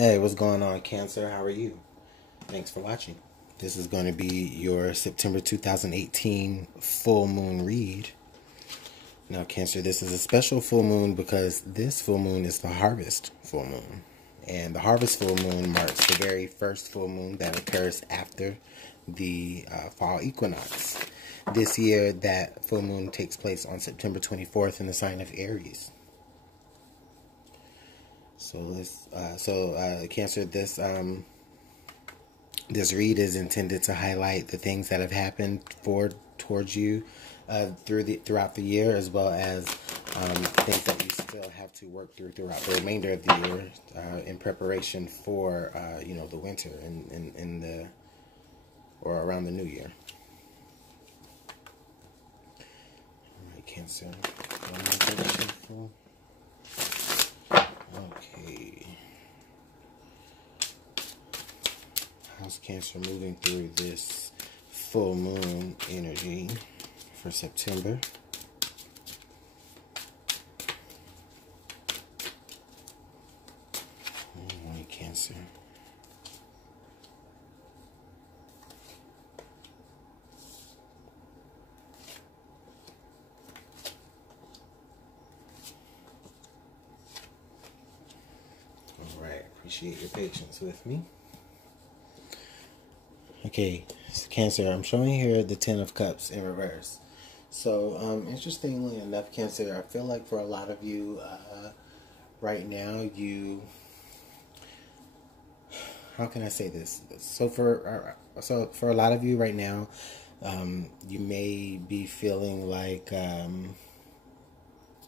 Hey, what's going on, Cancer? How are you? Thanks for watching. This is going to be your September 2018 full moon read. Now, Cancer, this is a special full moon because this full moon is the harvest full moon. And the harvest full moon marks the very first full moon that occurs after the fall equinox. This year, that full moon takes place on September 24th in the sign of Aries. Cancer, this read is intended to highlight the things that have happened towards you throughout the year, as well as things that you still have to work throughout the remainder of the year in preparation for the winter or around the new year. All right, Cancer. Okay. How's Cancer moving through this full moon energy for September? All right, Cancer. All right, appreciate your patience with me. Okay, Cancer, I'm showing here the Ten of Cups in reverse. So, interestingly enough, Cancer, I feel like for a lot of you right now, how can I say this? So for a lot of you right now, you may be feeling like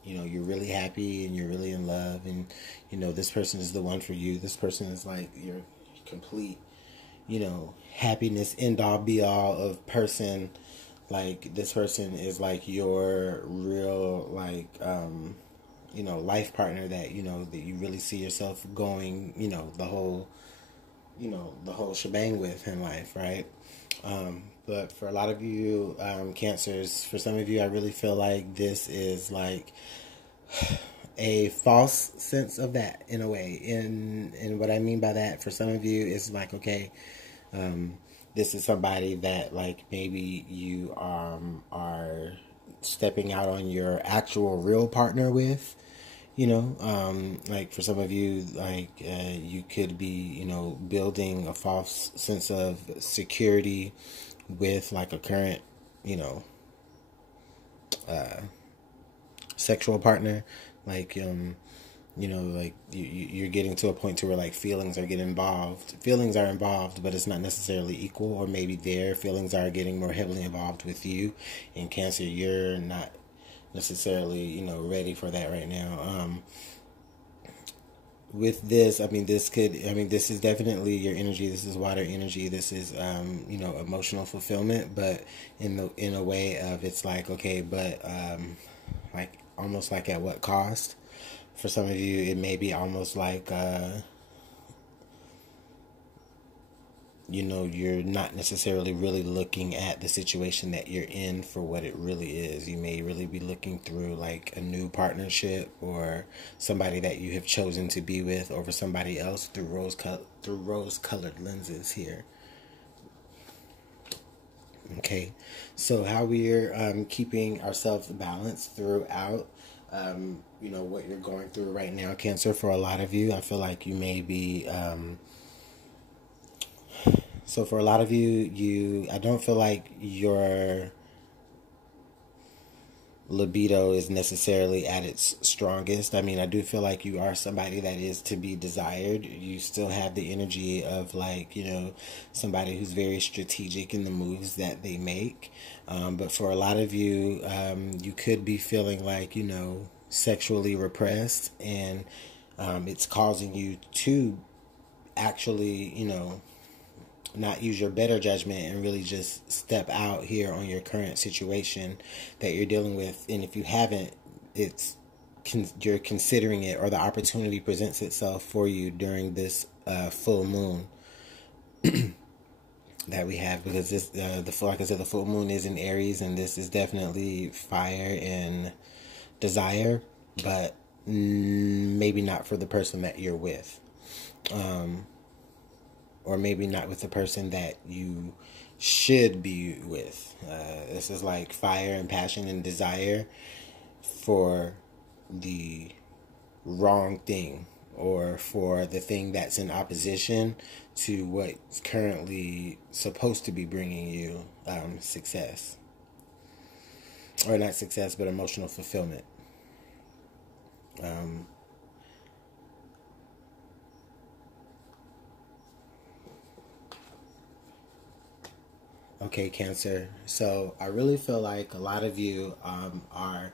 you're really happy and you're really in love, and this person is the one for you. This person is like your complete happiness, end all be all of person. Like, this person is like your real, like, life partner that you really see yourself going, the whole shebang with in life, right? But for a lot of you, Cancers, for some of you, I really feel like this is like a false sense of that in a way. And what I mean by that, for some of you, is like, okay, this is somebody that, like, maybe you are stepping out on your actual real partner with, like for some of you, like, you could be, building a false sense of security with like a current, sexual partner, like, like you're getting to a point to where like feelings are involved, but it's not necessarily equal, or maybe their feelings are getting more heavily involved with you. In Cancer, you're not necessarily, ready for that right now. With this, this is definitely your energy. This is water energy. This is, emotional fulfillment, but in a way of, it's like, okay, but, like, almost like at what cost? For some of you, it may be almost like, you're not necessarily really looking at the situation that you're in for what it really is. You may really be looking through like a new partnership, or somebody that you have chosen to be with over somebody else through rose-colored lenses here. Okay, so how we're keeping ourselves balanced throughout what you're going through right now, Cancer. For a lot of you, I feel like you may be so for a lot of you, I don't feel like your libido is necessarily at its strongest. I mean, I do feel like you are somebody that is to be desired. You still have the energy of, like, somebody who's very strategic in the moves that they make. But for a lot of you, you could be feeling like, sexually repressed, and it's causing you to actually, not use your better judgment and really just step out here on your current situation that you're dealing with. And if you haven't, you're considering it, or the opportunity presents itself for you during this full moon that we have, because this like I said, the full moon is in Aries, and this is definitely fire and desire, but maybe not for the person that you're with. or maybe not with the person that you should be with. This is like fire and passion and desire for the wrong thing, or for the thing that's in opposition to what's currently supposed to be bringing you success. Or not success, but emotional fulfillment. Okay, Cancer. So I really feel like a lot of you are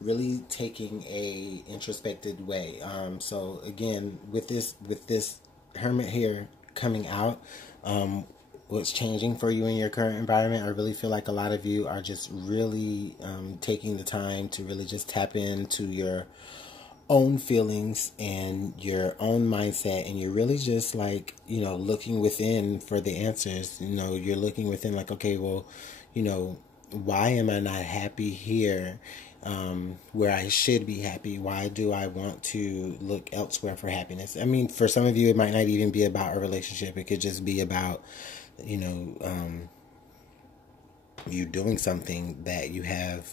really taking a introspective way. So again, with this Hermit here coming out, what's changing for you in your current environment, I really feel like a lot of you are just really taking the time to really just tap into your own feelings and your own mindset, and you're really just like, looking within for the answers. You're looking within like, okay, well, why am I not happy here, where I should be happy? Why do I want to look elsewhere for happiness? I mean, for some of you, it might not even be about a relationship. It could just be about, you doing something that you have,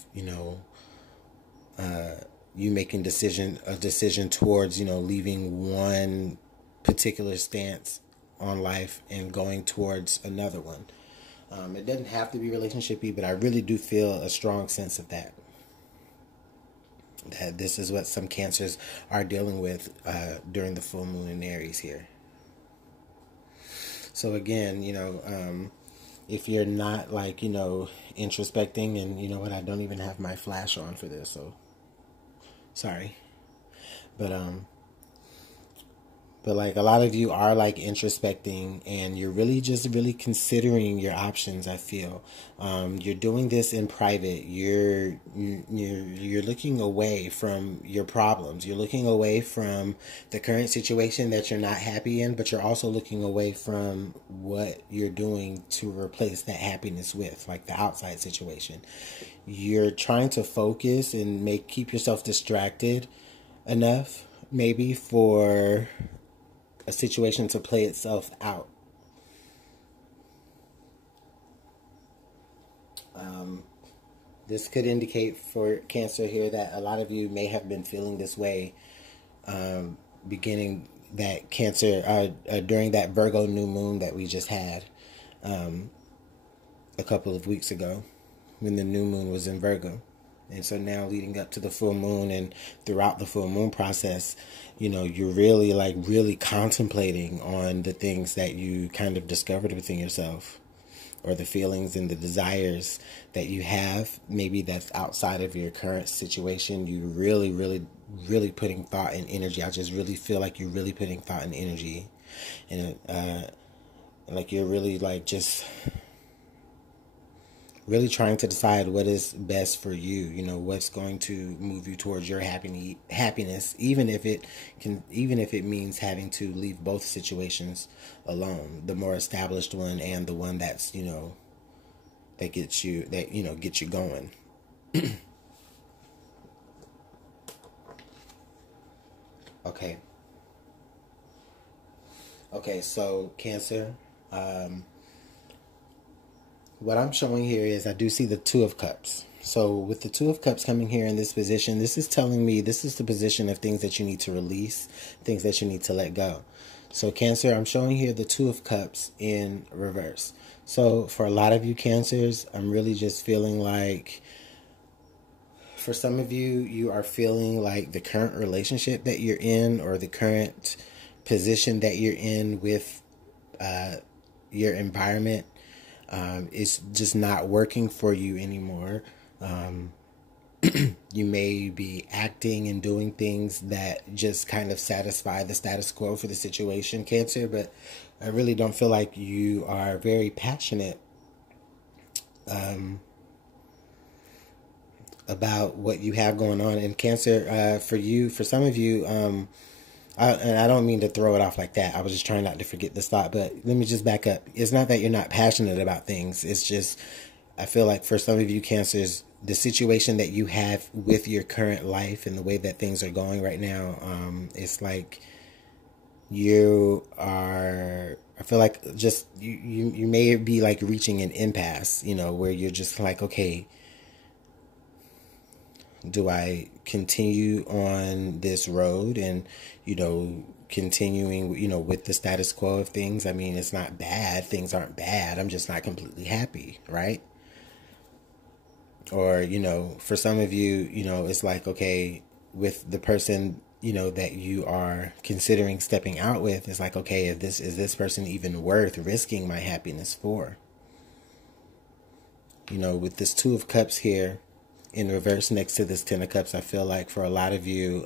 you making a decision towards, leaving one particular stance on life and going towards another one. It doesn't have to be relationshipy, but I really do feel a strong sense of that this is what some Cancers are dealing with during the full moon in Aries here. So again, if you're not like, introspecting, and you know what, I don't even have my flash on for this, so sorry. But like a lot of you are like introspecting, and you're really just really considering your options. I feel you're doing this in private. You're looking away from your problems. You're looking away from the current situation that you're not happy in, but you're also looking away from what you're doing to replace that happiness with, like the outside situation. You're trying to focus and keep yourself distracted enough, maybe, for a situation to play itself out. This could indicate for Cancer here that a lot of you may have been feeling this way beginning that Cancer during that Virgo new moon that we just had a couple of weeks ago, when the new moon was in Virgo. And so now, leading up to the full moon and throughout the full moon process, you're really contemplating on the things that you kind of discovered within yourself, or the feelings and the desires that you have, maybe that's outside of your current situation. You really putting thought and energy. I just really feel like you're really putting thought and energy, and like you're really like just really trying to decide what is best for you, what's going to move you towards your happiness, even if it means having to leave both situations alone, the more established one and the one that's, that gets you going. Okay, so Cancer, what I'm showing here is I do see the Two of Cups. So with the Two of Cups coming here in this position, this is telling me this is the position of things that you need to release, things that you need to let go. So Cancer, I'm showing here the Two of Cups in reverse. So for a lot of you Cancers, I'm really just feeling like, for some of you, you are feeling like the current relationship that you're in, or the current position that you're in with your environment, it's just not working for you anymore. You may be acting and doing things that just kind of satisfy the status quo for the situation, Cancer, but I really don't feel like you are very passionate about what you have going on. And Cancer, for some of you, and I don't mean to throw it off like that. I was just trying not to forget this thought, but let me just back up. It's not that you're not passionate about things. It's just, I feel like for some of you Cancers, the situation that you have with your current life and the way that things are going right now, it's like you are, I feel like just you may be like reaching an impasse, you know, where you're just like, okay, do I continue on this road and, you know, continuing, you know, with the status quo of things? I mean, it's not bad. Things aren't bad. I'm just not completely happy, right? Or, you know, for some of you, you know, it's like, okay, with the person, you know, that you are considering stepping out with, it's like, okay, if this is this person even worth risking my happiness for? You know, with this Two of Cups here in reverse next to this Ten of Cups, I feel like for a lot of you,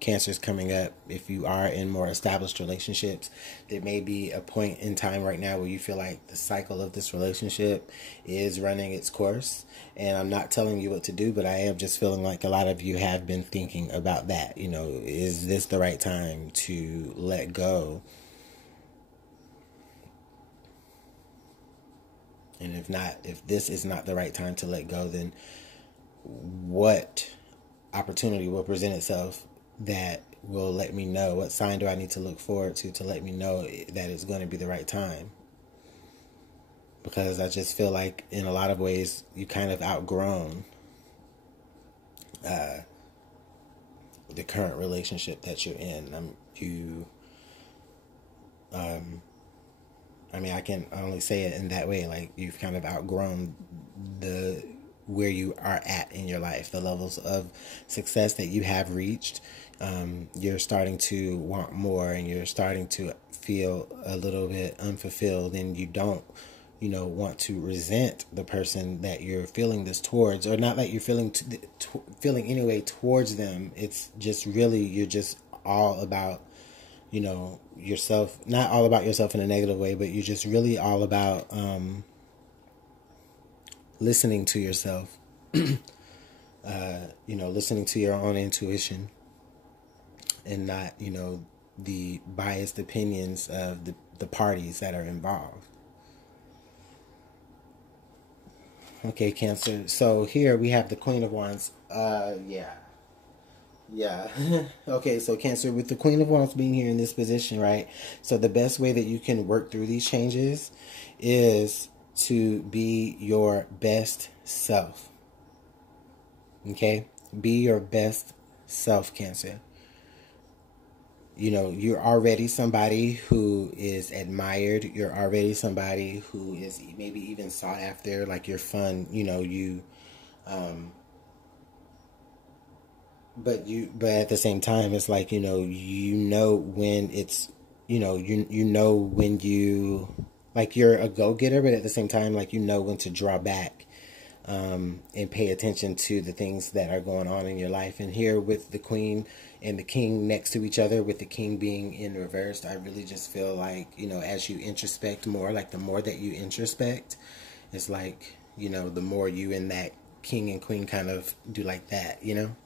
Cancer's coming up. If you are in more established relationships, there may be a point in time right now where you feel like the cycle of this relationship is running its course. And I'm not telling you what to do, but I am just feeling like a lot of you have been thinking about that. You know, is this the right time to let go? And if not, if this is not the right time to let go, then what opportunity will present itself that will let me know? What sign do I need to look forward to let me know that it's going to be the right time? Because I just feel like in a lot of ways you kind of outgrown the current relationship that you're in. I mean, I can only say it in that way. Like, you've kind of outgrown the where you are at in your life, the levels of success that you have reached. You're starting to want more, and you're starting to feel a little bit unfulfilled, and you don't, you know, want to resent the person that you're feeling this towards, or not that you're feeling anyway towards them. It's just really, you're just all about, you know, yourself, not all about yourself in a negative way, but you're just really all about listening to yourself, you know, listening to your own intuition, and not, you know, the biased opinions of the parties that are involved. Okay, Cancer. So here we have the Queen of Wands. Yeah. Yeah. Okay, so Cancer, with the Queen of Wands being here in this position, right? So the best way that you can work through these changes is to be your best self. Okay? Be your best self, Cancer. You know, you're already somebody who is admired. You're already somebody who is maybe even sought after. Like, you're fun. You know, um, but at the same time, it's like, you know when it's, you know when you, like, you're a go-getter, but at the same time, like, you know when to draw back, and pay attention to the things that are going on in your life. And here with the Queen and the King next to each other, with the King being in reverse, I really just feel like, as you introspect more, like the more that you introspect, it's like, the more you and that King and Queen kind of do like that. And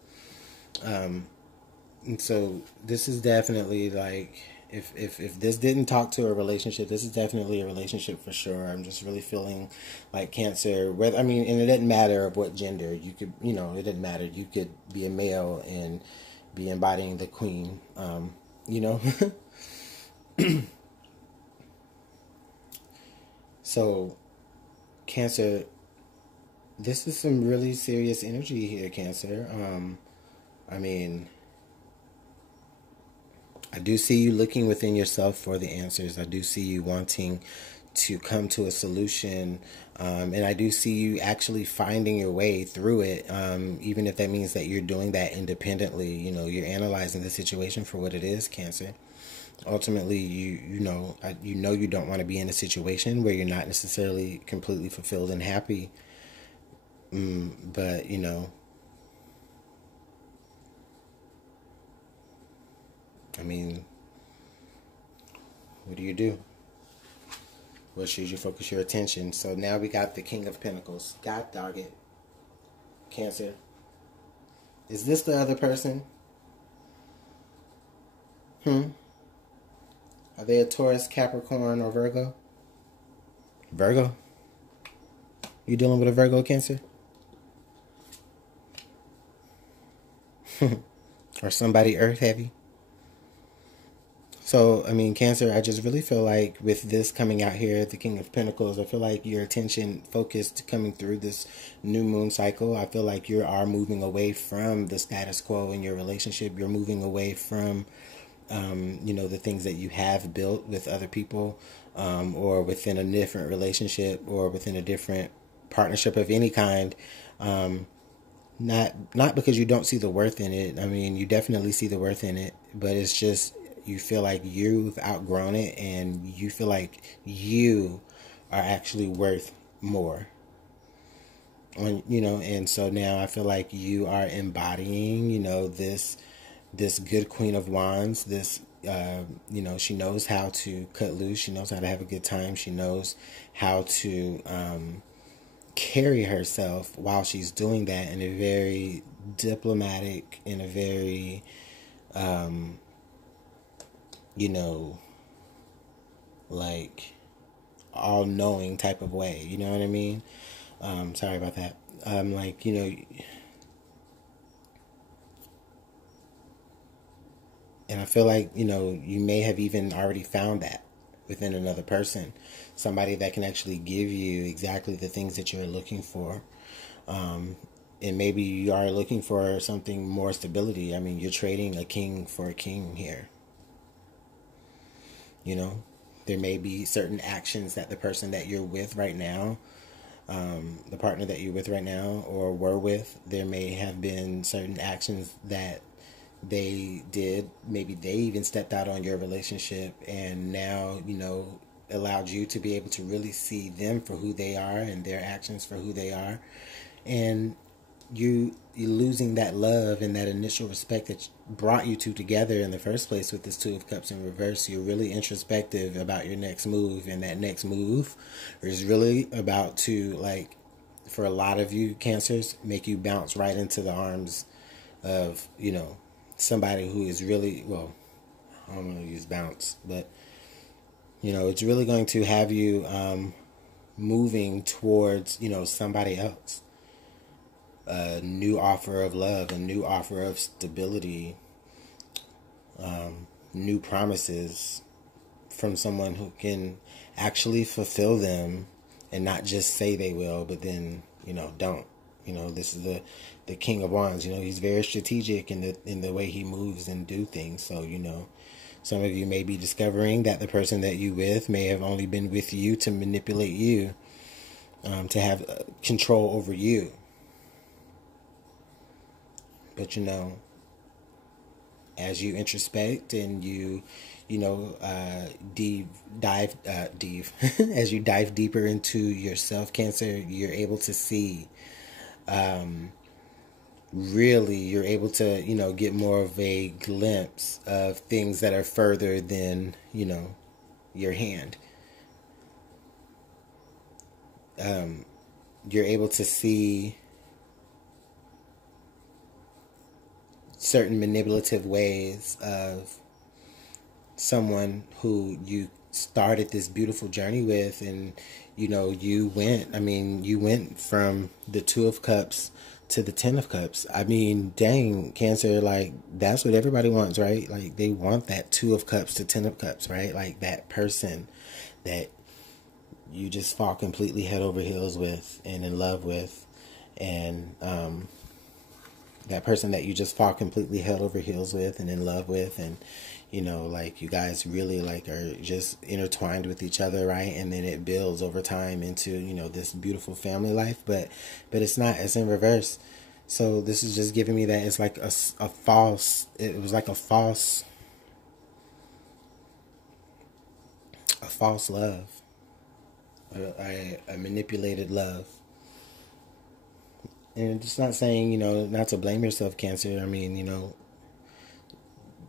so this is definitely like, if this didn't talk to a relationship, this is definitely a relationship for sure. I'm just really feeling like Cancer, whether, I mean, and it doesn't matter of what gender you could, it doesn't matter. You could be a male and be embodying the Queen, you know. So Cancer, this is some really serious energy here, Cancer. I mean, I do see you looking within yourself for the answers. I do see you wanting to come to a solution. And I do see you actually finding your way through it. Even if that means that you're doing that independently, you're analyzing the situation for what it is, Cancer. Ultimately, you know you don't want to be in a situation where you're not necessarily completely fulfilled and happy. But, I mean, what do you do? Where should you focus your attention? So now we got the King of Pentacles. God dog it. Cancer. Is this the other person? Are they a Taurus, Capricorn, or Virgo? Virgo? You dealing with a Virgo, Cancer? Or somebody earth heavy? So, I mean, Cancer, I just really feel like with this coming out here, the King of Pentacles, I feel like your attention focused coming through this new moon cycle. I feel like you are moving away from the status quo in your relationship. You're moving away from, the things that you have built with other people, or within a different relationship or within a different partnership of any kind. Not because you don't see the worth in it. I mean, you definitely see the worth in it, but it's just you feel like you've outgrown it and you feel like you are actually worth more. And so now I feel like you are embodying, this good Queen of Wands, this she knows how to cut loose, she knows how to have a good time, she knows how to carry herself while she's doing that in a very diplomatic, in a very like all-knowing type of way, you know what I mean? Sorry about that. And I feel like, you may have even already found that within another person. Somebody that can actually give you exactly the things that you're looking for. And maybe you are looking for something more stability. I mean, you're trading a king for a king here. There may be certain actions that the person that you're with right now, the partner that you're with right now or were with, there may have been certain actions that they did. Maybe they even stepped out on your relationship and now, allowed you to be able to really see them for who they are and their actions for who they are. And you're losing that love and that initial respect that brought you two together in the first place with this Two of Cups in reverse. You're really introspective about your next move, and that next move is really about to, like, for a lot of you Cancers, make you bounce right into the arms of, somebody who is really, well, I don't want to use bounce, but, it's really going to have you moving towards, somebody else. A new offer of love, a new offer of stability, new promises from someone who can actually fulfill them and not just say they will, but then, don't. This is the King of Wands. He's very strategic in the way he moves and do things. So, some of you may be discovering that the person that you with may have only been with you to manipulate you, to have control over you. But, as you introspect and as you dive deeper into yourself, Cancer, you're able to see, really, you're able to, get more of a glimpse of things that are further than, your hand. You're able to see certain manipulative ways of someone who you started this beautiful journey with, and you went from the Two of Cups to the Ten of Cups. I mean, dang, Cancer, like, that's what everybody wants, right? Like, they want that Two of Cups to Ten of Cups, right? Like, that person that you just fall completely head over heels with and in love with, and that person that you just fall completely head over heels with and in love with, and like, you guys really, like, are just intertwined with each other, right? And then it builds over time into, this beautiful family life, but it's not, it's in reverse. So this is just giving me that it's like a false, it was like a false love, a manipulated love. And it's not saying, not to blame yourself, Cancer. I mean,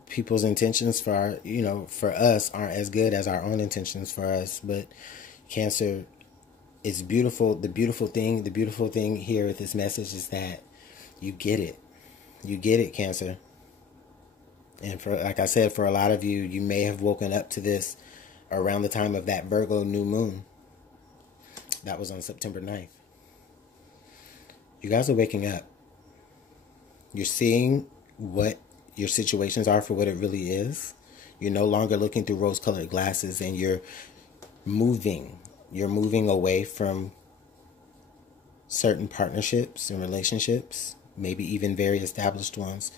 people's intentions for for us aren't as good as our own intentions for us. But Cancer, it's beautiful. The beautiful thing here with this message is that you get it. You get it, Cancer. And for, like I said, for a lot of you, you may have woken up to this around the time of that Virgo new moon. That was on September 9th. You guys are waking up. You're seeing what your situations are for what it really is. You're no longer looking through rose-colored glasses, and you're moving. You're moving away from certain partnerships and relationships, maybe even very established ones,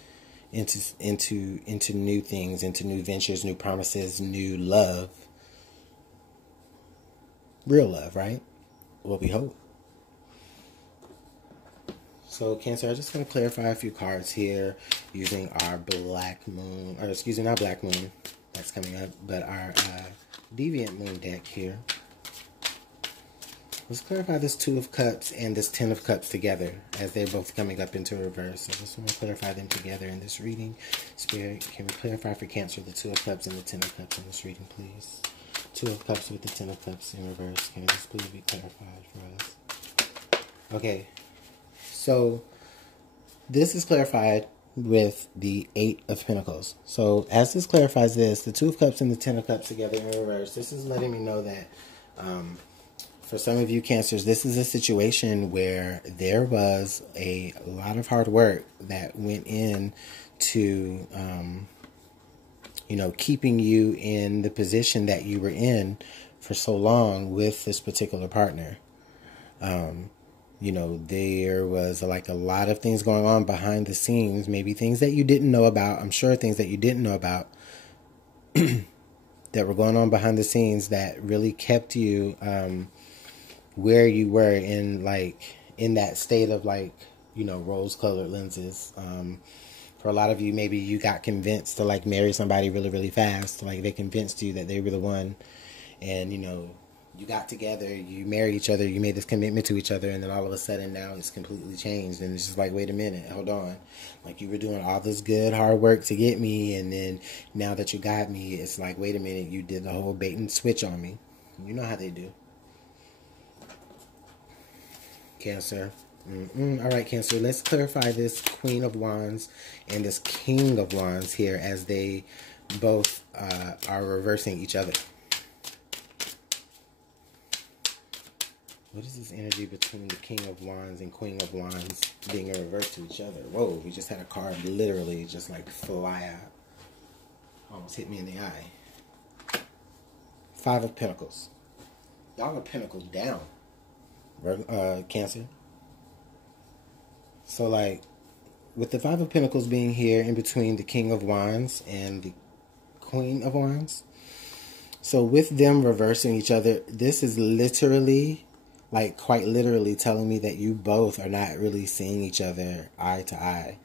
into new things, into new ventures, new promises, new love. Real love, right? Well, we hope. So, Cancer, I just want to clarify a few cards here using our Black Moon, or excuse me, not Black Moon, that's coming up, but our Deviant Moon deck here. Let's clarify this Two of Cups and this Ten of Cups together, as they're both coming up into reverse. So I just want to clarify them together in this reading. Spirit, can we clarify for Cancer the Two of Cups and the Ten of Cups in this reading, please? Two of Cups with the Ten of Cups in reverse. Can this please be clarified for us? Okay. So, this is clarified with the Eight of Pentacles. So, as this clarifies this, the Two of Cups and the Ten of Cups together in reverse, this is letting me know that for some of you Cancers, this is a situation where there was a lot of hard work that went in to, keeping you in the position that you were in for so long with this particular partner. There was like a lot of things going on behind the scenes, maybe things that you didn't know about. I'm sure things that you didn't know about that were going on behind the scenes that really kept you where you were in that state of rose-colored lenses. For a lot of you, maybe you got convinced to marry somebody really, really fast. They convinced you that they were the one, and you got together, you married each other, you made this commitment to each other, and then all of a sudden now it's completely changed. And it's just wait a minute, hold on. You were doing all this good hard work to get me, and then now that you got me, it's wait a minute, you did the whole bait and switch on me. You know how they do. Cancer. All right, Cancer, let's clarify this Queen of Wands and this King of Wands here as they both are reversing each other. What is this energy between the King of Wands and Queen of Wands being in reverse to each other? Whoa, we just had a card literally just fly out. Almost hit me in the eye. Five of Pentacles. Y'all are Pentacles down. Cancer. So with the Five of Pentacles being here in between the King of Wands and the Queen of Wands. So with them reversing each other, this is literally, quite literally telling me that you both are not really seeing each other eye to eye.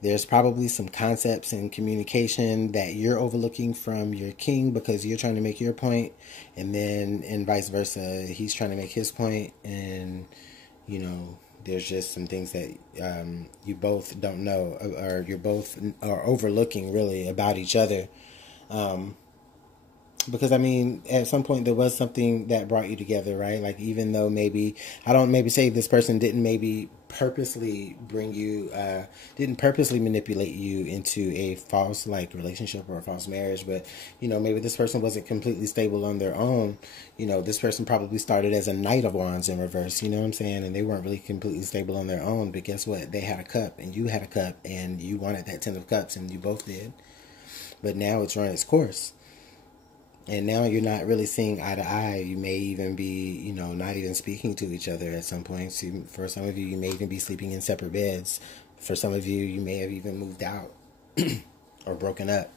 There's probably some concepts and communication that you're overlooking from your king because you're trying to make your point, and then and vice versa, he's trying to make his point, and there's just some things that you both don't know, or you're both are overlooking really about each other. Because at some point there was something that brought you together, right? Even though I don't say this person didn't purposely bring you, didn't purposely manipulate you into a false relationship or a false marriage, but maybe this person wasn't completely stable on their own. This person probably started as a Knight of Wands in reverse, you know what I'm saying? And they weren't really completely stable on their own, but guess what? They had a cup and you had a cup and you wanted that Ten of Cups and you both did. But now it's run its course. And now you're not really seeing eye to eye. You may even be, not even speaking to each other at some point. So for some of you, you may even be sleeping in separate beds. For some of you, you may have even moved out or broken up.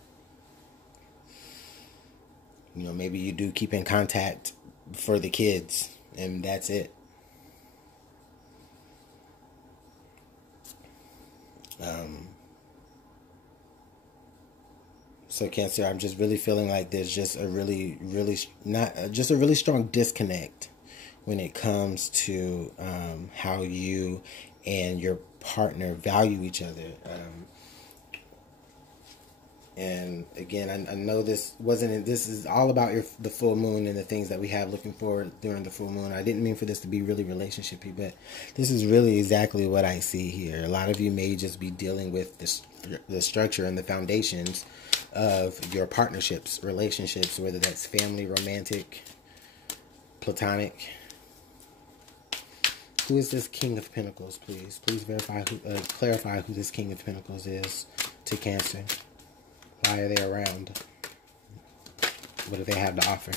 Maybe you do keep in contact for the kids, and that's it. So Cancer, I'm just really feeling like there's just a really strong disconnect when it comes to how you and your partner value each other. And again, I know this is all about the full moon and the things that we have looking forward during the full moon. I didn't mean for this to be really relationshipy, but this is really exactly what I see here. A lot of you may just be dealing with the structure and the foundations of your partnerships, relationships, whether that's family, romantic, platonic. Who is this King of Pentacles, please? Please clarify who this King of Pentacles is to Cancer. Why are they around? What do they have to offer?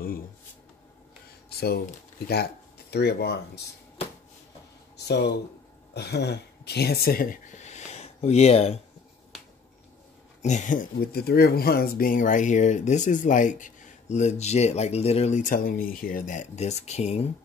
Ooh. So we got Three of Wands. So, Cancer. Yeah. With the Three of Wands being right here, this is like legit, like literally telling me here that this King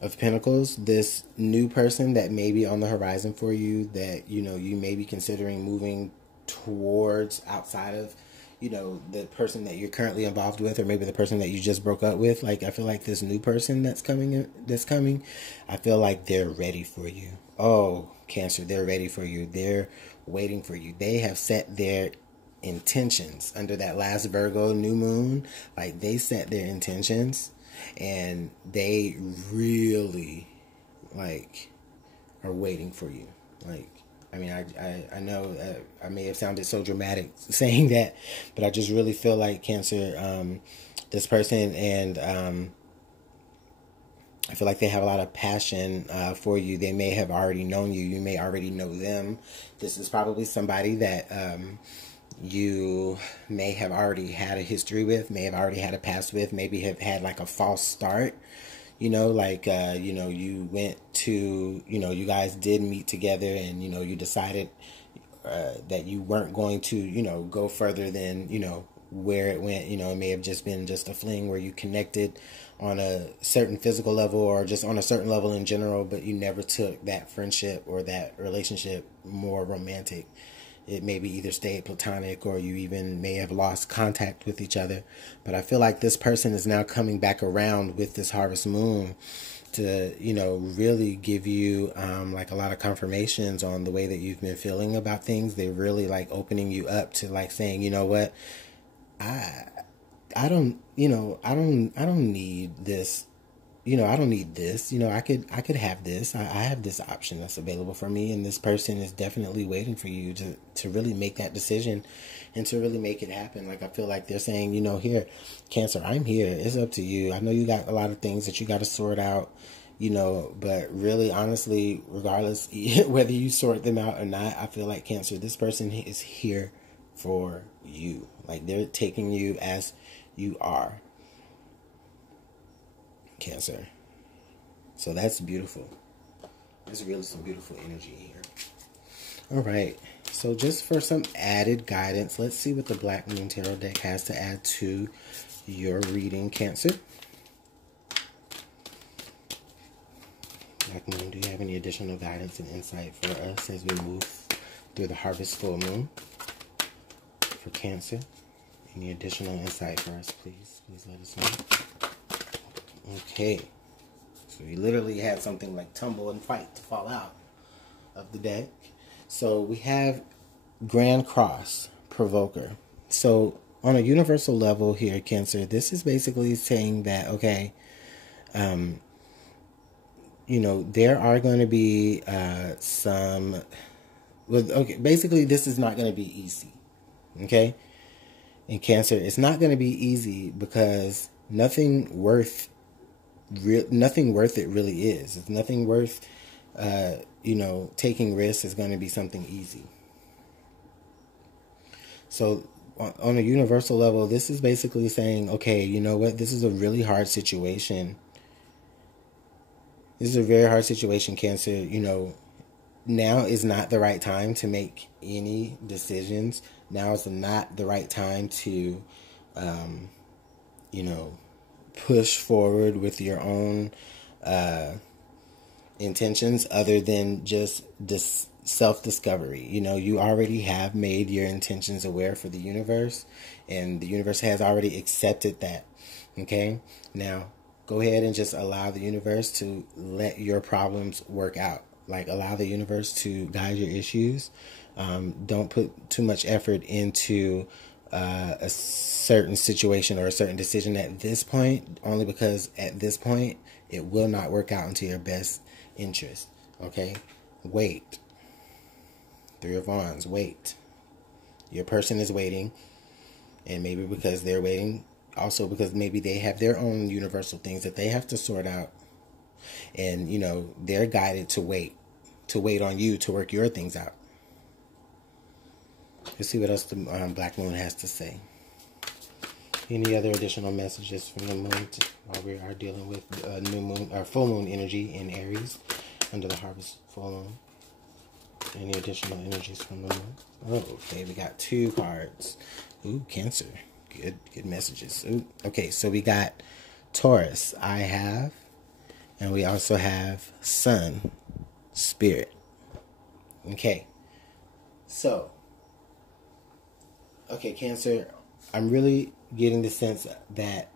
of Pentacles, this new person that may be on the horizon for you, that, you know, you may be considering moving towards outside of, you know, the person that you're currently involved with, or maybe the person that you just broke up with. Like, I feel like this new person that's coming, I feel like they're ready for you. Oh, Cancer, they're ready for you. They're waiting for you. They have set their intentions under that last Virgo new moon. Like, they set their intentions, and they really, like, are waiting for you. Like, I mean, I know I may have sounded so dramatic saying that, but I just really feel like, Cancer, this person, and I feel like they have a lot of passion for you. They may have already known you. You may already know them. This is probably somebody that you may have already had a history with, may have already had a past with, maybe have had like a false start. You know, like, you know, you went to, you know, you guys did meet together, and, you know, you decided that you weren't going to, you know, go further than, you know, where it went. You know, it may have just been just a fling where you connected on a certain physical level, or just on a certain level in general, but you never took that friendship or that relationship more romantic. It maybe either stayed platonic, or you even may have lost contact with each other. But I feel like this person is now coming back around with this harvest moon to, you know, really give you like a lot of confirmations on the way that you've been feeling about things. They're really like opening you up to like saying, you know what, I don't, you know, I don't need this. You know, I don't need this. You know, I could have this. I have this option that's available for me, and this person is definitely waiting for you to really make that decision and to really make it happen. Like, I feel like they're saying, you know, here, Cancer, I'm here. It's up to you. I know you got a lot of things that you got to sort out, you know, but really, honestly, regardless whether you sort them out or not, I feel like, Cancer, this person is here for you. Like, they're taking you as you are, Cancer. So that's beautiful. There's really some beautiful energy here. All right. So just for some added guidance, let's see what the Black Moon Tarot deck has to add to your reading, Cancer. Black Moon, do you have any additional guidance and insight for us as we move through the harvest full moon for Cancer? Any additional insight for us, please? Please let us know. Okay. So we literally had something like tumble and fight to fall out of the deck. So we have Grand Cross, Provoker. So on a universal level here, Cancer, this is basically saying that, okay, you know, there are going to be some, well, okay, basically this is not going to be easy, okay? In Cancer, it's not going to be easy because nothing worth it really is. It's nothing worth, you know, taking risks is going to be something easy. So on a universal level, this is basically saying, okay, you know what? This is a really hard situation. This is a very hard situation, Cancer. You know, now is not the right time to make any decisions. Now is not the right time to, you know, push forward with your own intentions other than just this self-discovery. You know, you already have made your intentions aware for the universe, and the universe has already accepted that. Okay? Now, go ahead and just allow the universe to let your problems work out. Like, allow the universe to guide your issues. Don't put too much effort into a certain situation or a certain decision at this point, only because at this point it will not work out into your best interest. Okay? Wait. Three of Wands, wait. Your person is waiting, and maybe because they're waiting, also because maybe they have their own universal things that they have to sort out, and, you know, they're guided to wait on you to work your things out. Let's see what else the Black Moon has to say. Any other additional messages from the moon while we are dealing with new moon or full moon energy in Aries under the harvest full moon? Any additional energies from the moon? Oh, okay, we got 2 cards. Ooh, Cancer. Good messages. Ooh, okay, so we got Taurus, I have, and we also have Sun, Spirit. Okay, so, okay, Cancer, I'm really getting the sense that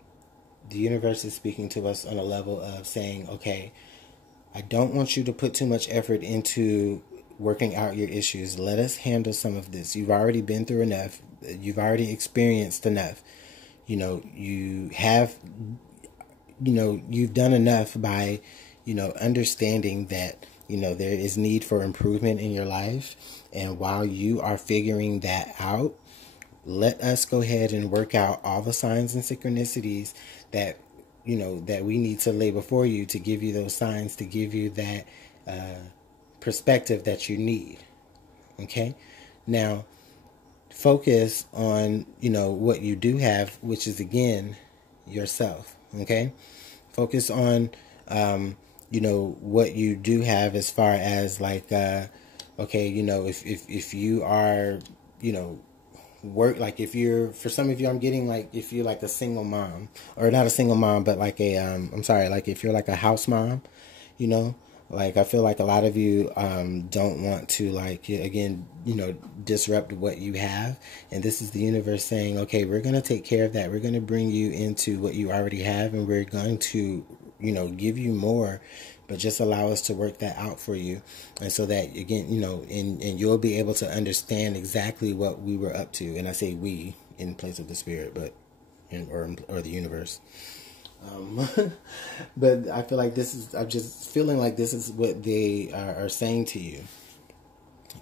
the universe is speaking to us on a level of saying, okay, I don't want you to put too much effort into working out your issues. Let us handle some of this. You've already been through enough. You've already experienced enough. You know, you have, you know, you've done enough by, you know, understanding that, you know, there is need for improvement in your life. And while you are figuring that out, let us go ahead and work out all the signs and synchronicities that, you know, that we need to lay before you to give you those signs, to give you that perspective that you need. Okay? Now, focus on, you know, what you do have, which is, again, yourself. Okay? Focus on, you know, what you do have as far as, like, okay, you know, if you are, you know, work, like if you're, for some of you, I'm getting like, if you're like a single mom, or not a single mom, but like a, I'm sorry, like if you're like a house mom, you know, like I feel like a lot of you don't want to, like, again, you know, disrupt what you have. And this is the universe saying, okay, we're going to take care of that. We're going to bring you into what you already have, and we're going to, you know, give you more, but just allow us to work that out for you. And so that, again, you know, and you'll be able to understand exactly what we were up to. And I say we in place of the spirit, but, or the universe. But I feel like this is, I'm just feeling like this is what they are saying to you,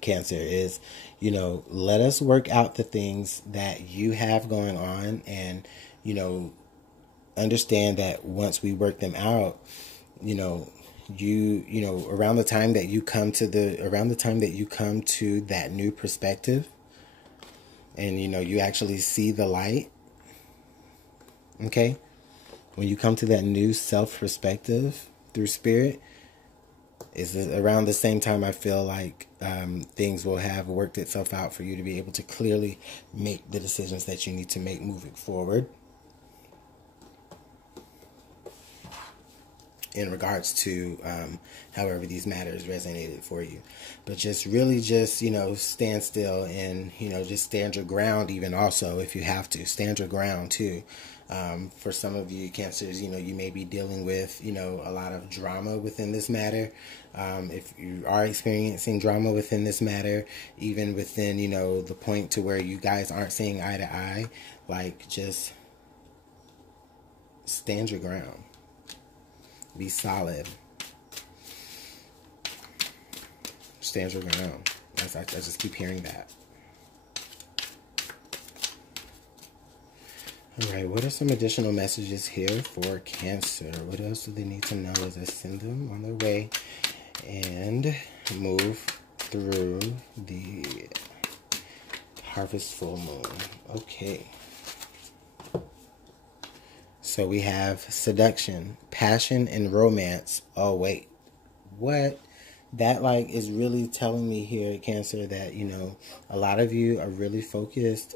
Cancer, is, you know, let us work out the things that you have going on, and, you know, understand that once we work them out, you know, you know, around the time that you come to that new perspective, and, you know, you actually see the light, okay? When you come to that new self-perspective through spirit, is around the same time I feel like things will have worked itself out for you to be able to clearly make the decisions that you need to make moving forward in regards to however these matters resonated for you. But just really just, you know, stand still and, you know, just stand your ground. Even also, if you have to, stand your ground too. For some of you Cancers, you know, you may be dealing with, you know, a lot of drama within this matter. If you are experiencing drama within this matter, even within, you know, the point to where you guys aren't seeing eye to eye, like, just stand your ground. Be solid. Stand your ground. I just keep hearing that. Alright, what are some additional messages here for Cancer? What else do they need to know as I send them on their way and move through the harvest full moon? Okay. So we have seduction, passion, and romance. Oh, wait. What? That, like, is really telling me here, Cancer, that, you know, a lot of you are really focused,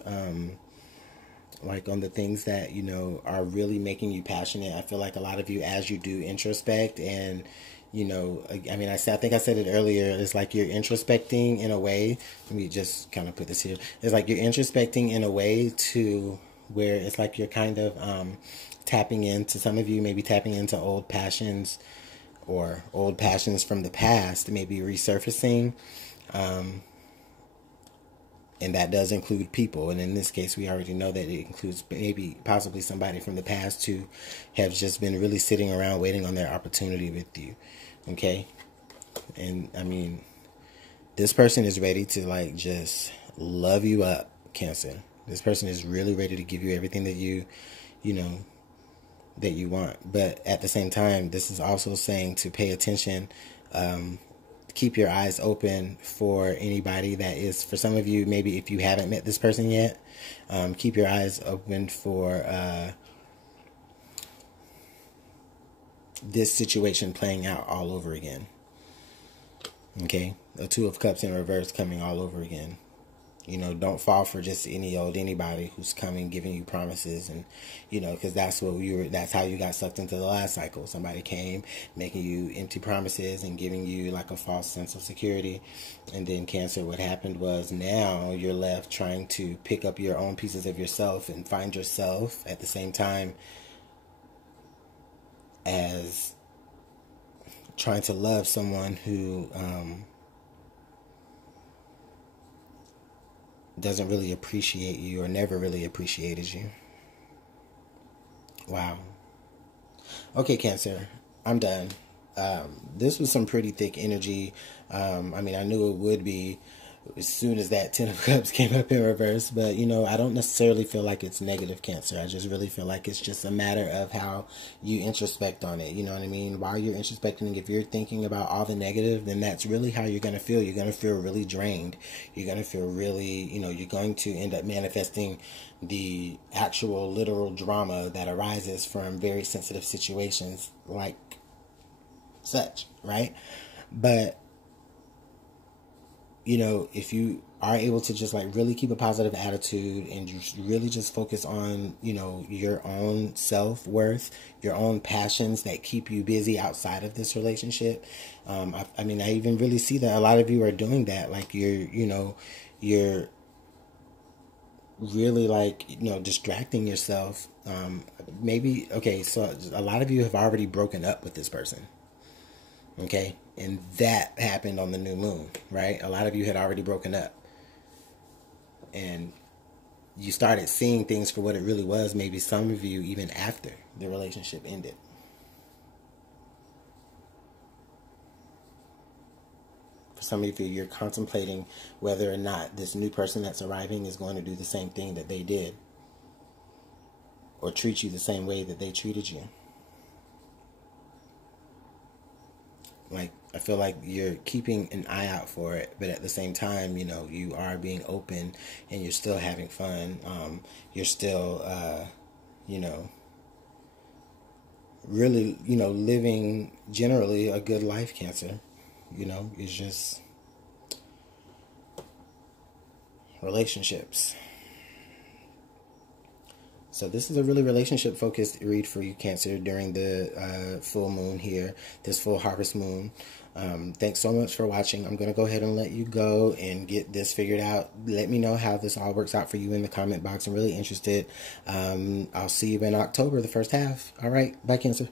like, on the things that, you know, are really making you passionate. I feel like a lot of you, as you do introspect and, you know, I mean, I think I said it earlier, it's like you're introspecting in a way. Let me just kind of put this here. It's like you're introspecting in a way to where it's like you're kind of tapping into, some of you may be tapping into old passions or old passions from the past, maybe resurfacing. And that does include people. And in this case, we already know that it includes maybe possibly somebody from the past who have just been really sitting around waiting on their opportunity with you. Okay? And I mean, this person is ready to, like, just love you up, Cancer. This person is really ready to give you everything that you know, that you want. But at the same time, this is also saying to pay attention, keep your eyes open for anybody that is, for some of you, maybe if you haven't met this person yet, keep your eyes open for this situation playing out all over again. Okay? The Two of Cups in reverse coming all over again. You know, don't fall for just anybody who's coming, giving you promises, and, you know, because that's how you got sucked into the last cycle. Somebody came making you empty promises and giving you like a false sense of security. And then Cancer, what happened was now you're left trying to pick up your own pieces of yourself and find yourself at the same time as trying to love someone who, doesn't really appreciate you or never really appreciated you. Wow. Okay, Cancer, I'm done. This was some pretty thick energy. I mean, I knew it would be as soon as that Ten of Cups came up in reverse, but, you know, I don't necessarily feel like it's negative, Cancer. I just really feel like it's just a matter of how you introspect on it. You know what I mean? While you're introspecting, if you're thinking about all the negative, then that's really how you're going to feel. You're going to feel really drained. You're going to feel really, you know, you're going to end up manifesting the actual literal drama that arises from very sensitive situations like such, right? But, you know, if you are able to just like really keep a positive attitude and just really just focus on, you know, your own self-worth, your own passions that keep you busy outside of this relationship. I mean, I even really see that a lot of you are doing that. Like you're really like, you know, distracting yourself. Maybe, okay, so a lot of you have already broken up with this person. Okay, and that happened on the new moon, right? A lot of you had already broken up. And you started seeing things for what it really was, maybe some of you even after the relationship ended. For some of you, you're contemplating whether or not this new person that's arriving is going to do the same thing that they did. Or treat you the same way that they treated you. Like, I feel like you're keeping an eye out for it, but at the same time, you know, you are being open and you're still having fun. You're still, you know, really, you know, living generally a good life, Cancer. You know, it's just relationships. So this is a really relationship-focused read for you, Cancer, during the full moon here, this full harvest moon. Thanks so much for watching. I'm going to go ahead and let you go and get this figured out. Let me know how this all works out for you in the comment box. I'm really interested. I'll see you in October, the first half. All right. Bye, Cancer.